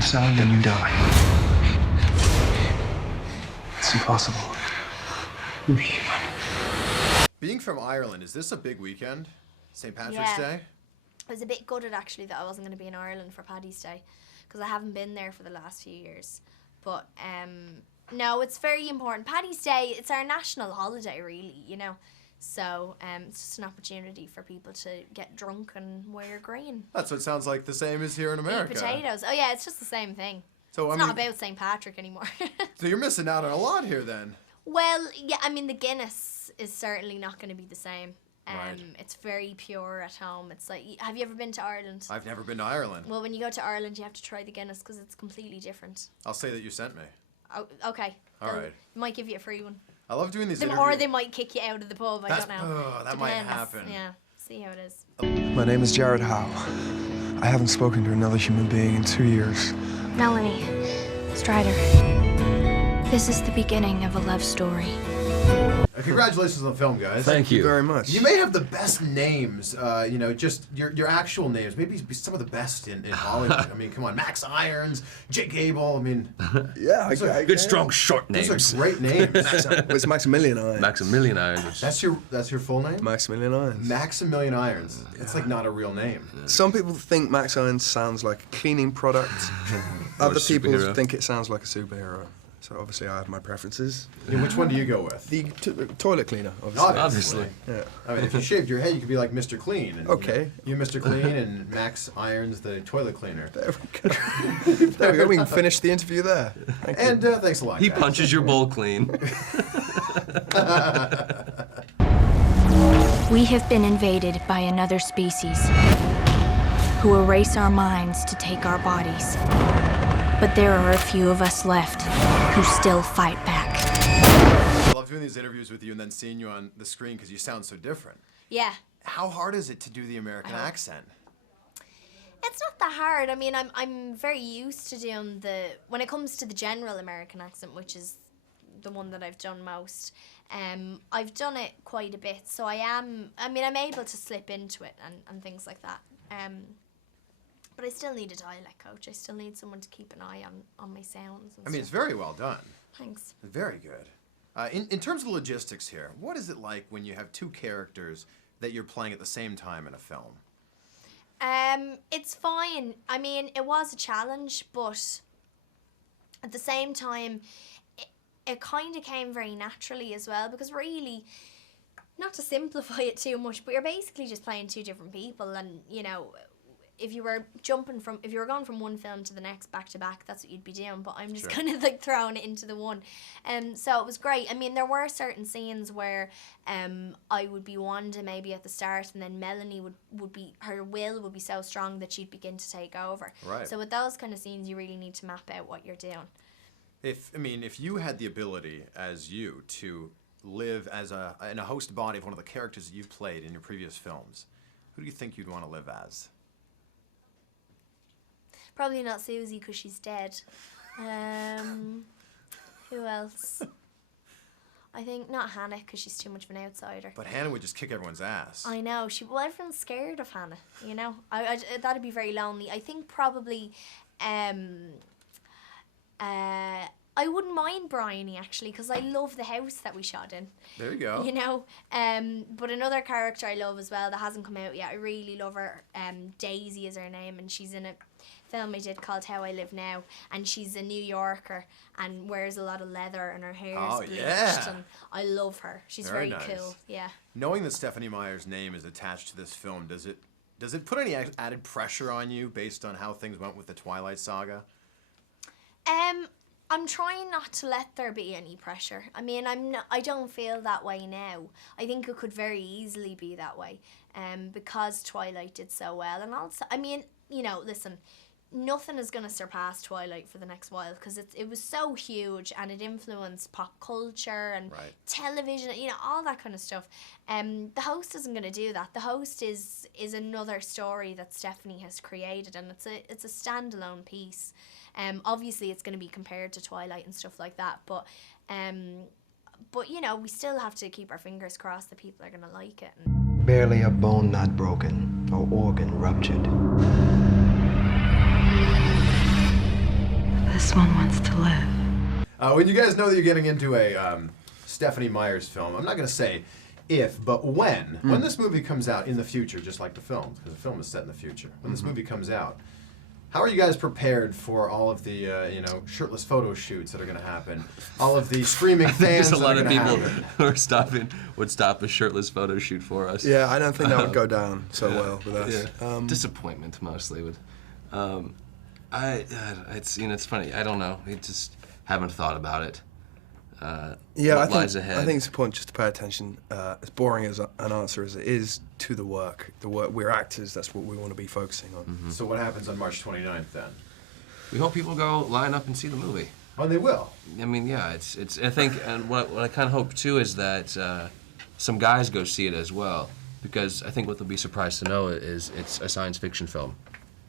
one sound, then you die. It's impossible. You're human. Being from Ireland, is this a big weekend? St. Patrick's Day? I was a bit gutted actually that I wasn't going to be in Ireland for Paddy's Day because I haven't been there for the last few years. But no, it's very important. Paddy's Day, it's our national holiday really, you know. So it's just an opportunity for people to get drunk and wear green. That's what it sounds like the same as here in America. Eat potatoes. Oh yeah, it's just the same thing. So it's not about St. Patrick anymore. So you're missing out on a lot here then. Well, yeah, I mean the Guinness is certainly not going to be the same. Right. It's very pure at home. It's like, have you ever been to Ireland? I've never been to Ireland. Well, when you go to Ireland, you have to try the Guinness because it's completely different. I'll say that you sent me. Oh, okay. All right. Might give you a free one. I love doing these Or they might kick you out of the pub. I don't know. Oh, that might happen. Yeah. See how it is. My name is Jared Howe. I haven't spoken to another human being in 2 years. Melanie, Strider. This is the beginning of a love story. Congratulations on the film, guys. Thank you Very much. You may have the best names, you know, just your actual names. Maybe some of the best in Hollywood. I mean, come on, Max Irons, Jake Abel. I mean, Yeah, Good, strong, short names. those are great names. It's Maximilian Irons. Maximilian Irons. That's your full name? Maximilian Irons. Maximilian Irons. It's like not a real name. Some people think Max Irons sounds like a cleaning product. Other people superhero. think it sounds like a superhero. So obviously I have my preferences. Yeah, which one do you go with? The toilet cleaner, obviously. Obviously. Yeah. I mean, if you shaved your head, you could be like Mr. Clean. And, Okay. You Mr. Clean and Max Irons, the toilet cleaner. There we go. There we go. We can finish the interview there. Thank you. And thanks a lot, He guys. punches your bowl clean. We have been invaded by another species who erase our minds to take our bodies. But there are a few of us left who still fight back. I love doing these interviews with you and then seeing you on the screen because you sound so different. Yeah. How hard is it to do the American accent? It's not that hard. I mean, I'm very used to doing when it comes to the general American accent, which is the one that I've done most. I've done it quite a bit, so I'm able to slip into it and things like that. But I still need a dialect coach. I still need someone to keep an eye on my sounds and I mean, it's stuff. very well done. Thanks. Very good. In terms of the logistics here, what is it like when you have two characters that you're playing at the same time in a film? It's fine. I mean, it was a challenge, but at the same time, it kind of came very naturally as well, because really, not to simplify it too much, but you're basically just playing two different people, and you know, if you were going from one film to the next back to back, that's what you'd be doing. But I'm just kind of like throwing it into the one. So it was great. I mean, there were certain scenes where I would be Wanda maybe at the start, and then Melanie her will would be so strong that she'd begin to take over. Right. So with those kind of scenes, you really need to map out what you're doing. If you had the ability as you to live in a host body of one of the characters that you've played in your previous films, who do you think you'd want to live as? Probably not Susie because she's dead. Who else? I think not Hannah because she's too much of an outsider. But Hannah would just kick everyone's ass. I know. Everyone's scared of Hannah, you know. That'd be very lonely. I think probably I wouldn't mind Bryony actually because I love the house that we shot in. There you go. You know, but another character I love as well that hasn't come out yet. I really love her. Daisy is her name, and she's in a film I did called How I Live Now, and she's a New Yorker and wears a lot of leather and her hair is bleached, and I love her. She's very nice. cool. Yeah. Knowing that Stephenie Meyer's name is attached to this film, does it put any added pressure on you based on how things went with the Twilight saga? I'm trying not to let there be any pressure. I mean, I don't feel that way now. I think it could very easily be that way, because Twilight did so well, and also, I mean, you know, listen, nothing is going to surpass Twilight for the next while because it was so huge and it influenced pop culture and television, you know, all that kind of stuff. The Host isn't going to do that. The Host is another story that Stephenie has created, and it's a standalone piece. Obviously, it's going to be compared to Twilight and stuff like that, but you know, we still have to keep our fingers crossed that people are going to like it. Barely a bone not broken or organ ruptured. This one wants to live. When you guys know that you're getting into a Stephenie Meyer's film, I'm not going to say if, but when this movie comes out in the future, just like the film, because the film is set in the future, when this movie comes out, how are you guys prepared for all of the, shirtless photo shoots that are going to happen? All of the screaming fans There's a lot that of are people happen? who are would stop a shirtless photo shoot for us. Yeah, I don't think that would go down so well with us. Yeah. Disappointment mostly would. It's funny. I don't know. I just haven't thought about it. What lies ahead. I think it's important just to pay attention, as boring as an answer as it is, to the work. The work. We're actors. That's what we want to be focusing on. So what happens on March 29th then? We hope people go line up and see the movie. Oh, they will. I mean, yeah, it's. I think, and what I kind of hope too is that some guys go see it as well, because I think what they'll be surprised to know is it's a science fiction film.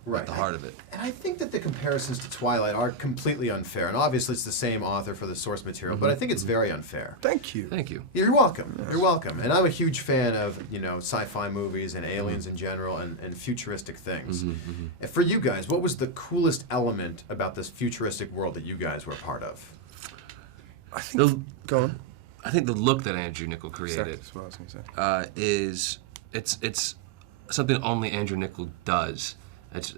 Right. At the heart of it. And I think that the comparisons to Twilight are completely unfair. And obviously it's the same author for the source material, but I think it's very unfair. Thank you. Thank you. You're welcome. Yes. You're welcome. And I'm a huge fan of, sci-fi movies and aliens in general and futuristic things. And for you guys, what was the coolest element about this futuristic world that you guys were a part of? I think. Go on. I think the look that Andrew Niccol created That's what I was going to say. it's something only Andrew Niccol does. It's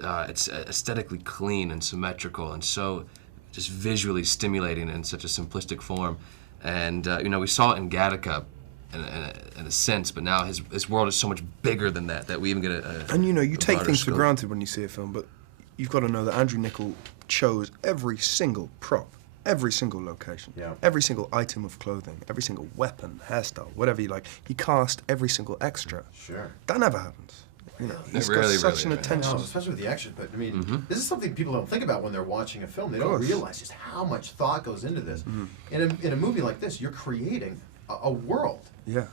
aesthetically clean and symmetrical and so just visually stimulating in such a simplistic form. And we saw it in Gattaca in a sense, but now his world is so much bigger than that we even get a And you take things scope. for granted when you see a film, but you've got to know that Andrew Niccol chose every single prop, every single location, every single item of clothing, every single weapon, hairstyle, whatever you like. He cast every single extra. Sure. That never happens. He's got such an attention. Especially with the action, but I mean, this is something people don't think about when they're watching a film. They don't realize just how much thought goes into this. In a movie like this, you're creating a world. Yeah.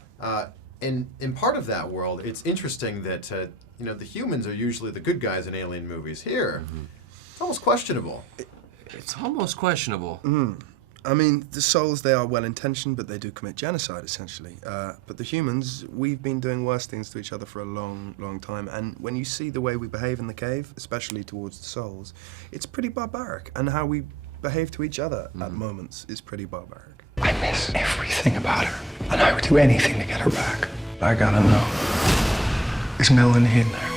And in part of that world, it's interesting that the humans are usually the good guys in alien movies. Here, it's almost questionable. It's almost questionable. I mean, the souls, they are well-intentioned, but they do commit genocide, essentially. But the humans, we've been doing worse things to each other for a long, long time. And when you see the way we behave in the cave, especially towards the souls, it's pretty barbaric. And how we behave to each other at moments is pretty barbaric. I miss everything about her, and I would do anything to get her back. I gotta know, is Melanie in there?